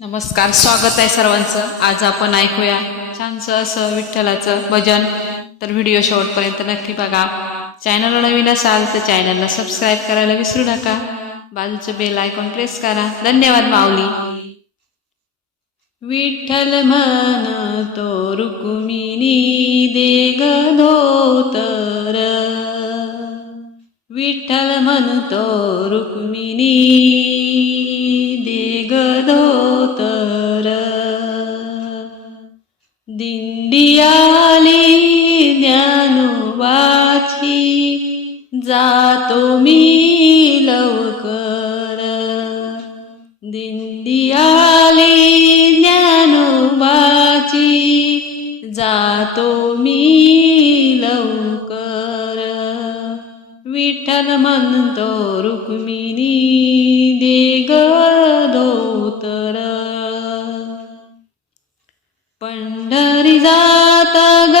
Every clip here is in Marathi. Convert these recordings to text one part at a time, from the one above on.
नमस्कार, स्वागत आहे सर्वांचं. आज आपण ऐकूया छानसं असं विठ्ठलाचं भजन. तर व्हिडिओ शेवटपर्यंत नक्की बघा. चॅनलला नवीन असाल तर चॅनलला सबस्क्राईब करायला विसरू नका. बाजूचं बेल आयकॉन प्रेस करा. धन्यवाद माऊली. विठ्ठल म्हणतो रुक्मिणी दे ग धोतर. विठ्ठल म्हणतो रुक्मिणी दे ग धोतर. दिंडी आली ज्ञानोबाची जातो मी लवकर. दिंडी आली ज्ञानोबाची जातो मी लवकर. विठ्ठल म्हणतो रुक्मिणी दे ग धोतर. पंढरी जाता ग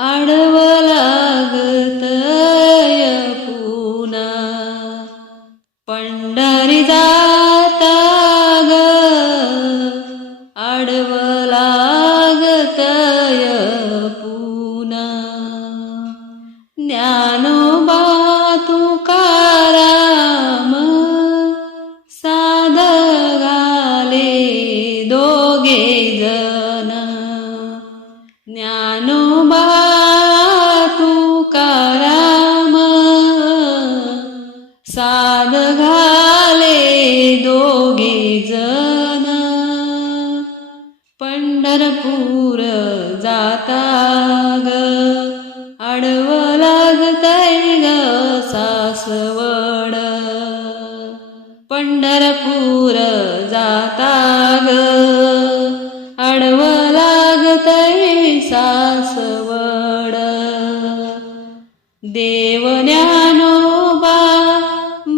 आडवं लागतय पुन्हा. पंढरी जाता ग आडवं लागतय पुन्हा. ज्ञानोबा तुकाराम साधगाले दोघे जण. ज्ञानोबा तुकाराम साधगाले दोघे जण. पंढरपूर जाता ग आडवं लागतय ग सासवड. पंढरपूर जाता ग आडवं लागतय सासवड. देव ज्ञानोबा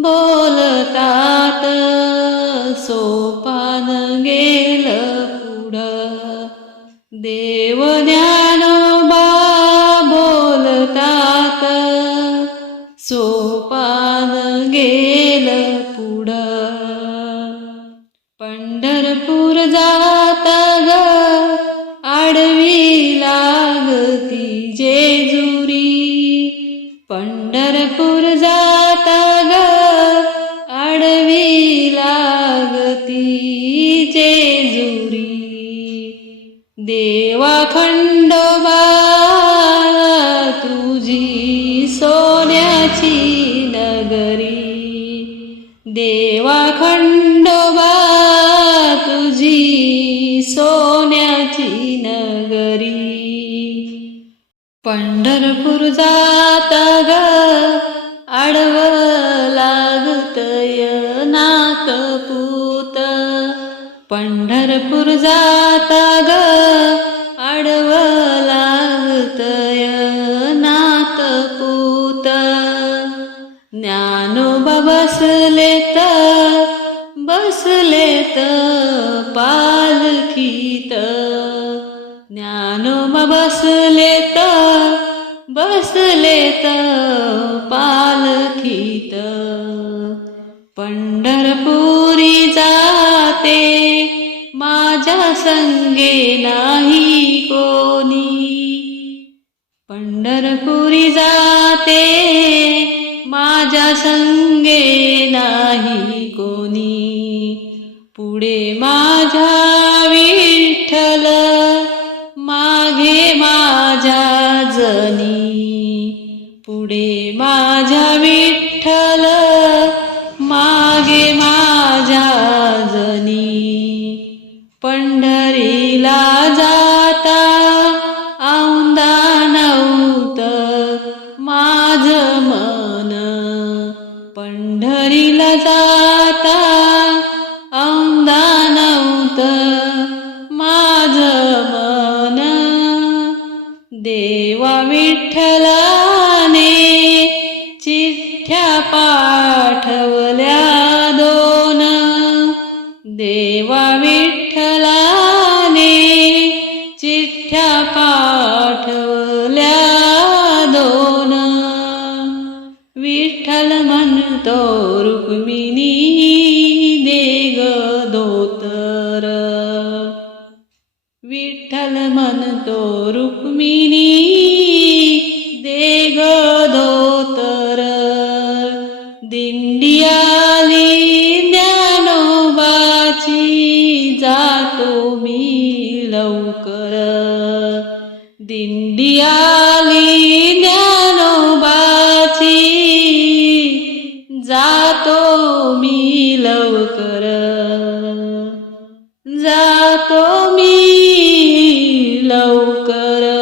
बोलतात सोपान गेलं पुढं. देव ज्ञानोबा बोलतात सोपान गेलं पुढं. पंढरपूर जाता ग आडवी लागती जेजुरी. पंढरपूर जाता ग आडवी लागती जेजुरी. देवा खंडोबा तुझी सोन्याची नगरी. देवा खंडोबा तुझी सोन्याची नगरी. पंढरपूर जाता ग आडवं लागतय नाकपूत. पंढरपूर जाता ग आडवं लागतय नाकपूत. ज्ञानोबा बसलेत पालखीत. ज्ञानोबा बसलेत पालखीत. पंढरपुरी जाते माझ्या संगे नाही कोणी. पंढरपुरी जाते माझ्या संगे नाही कोणी. पुढे माझ्या विठ्ठल मागे माझ्या जनी. पुढे माझ्या विठ्ठल मागे माझ्या जनी. पंढरीला जाता औंदा नव्हतं माझं मन. पंढरीला जाता औंदा नव्हतं माझं मन. देवा विठ्ठलाने चिठ्ठ्या पाठवल्या दोन. देवा विठ्ठलाने चिठ्ठ्या पाठवल्या दोन. विठ्ठल म्हणतो रुक्मिणी दे ग धोतर. लवकर. विठ्ठल म्हणतो रुक्मिणी दे ग धोतर. दिंडी आली ज्ञानोबाची जातो मी लवकर. दिंडी आली ज्ञानोबाची जातो मी लवकर. जातो मी लवकर.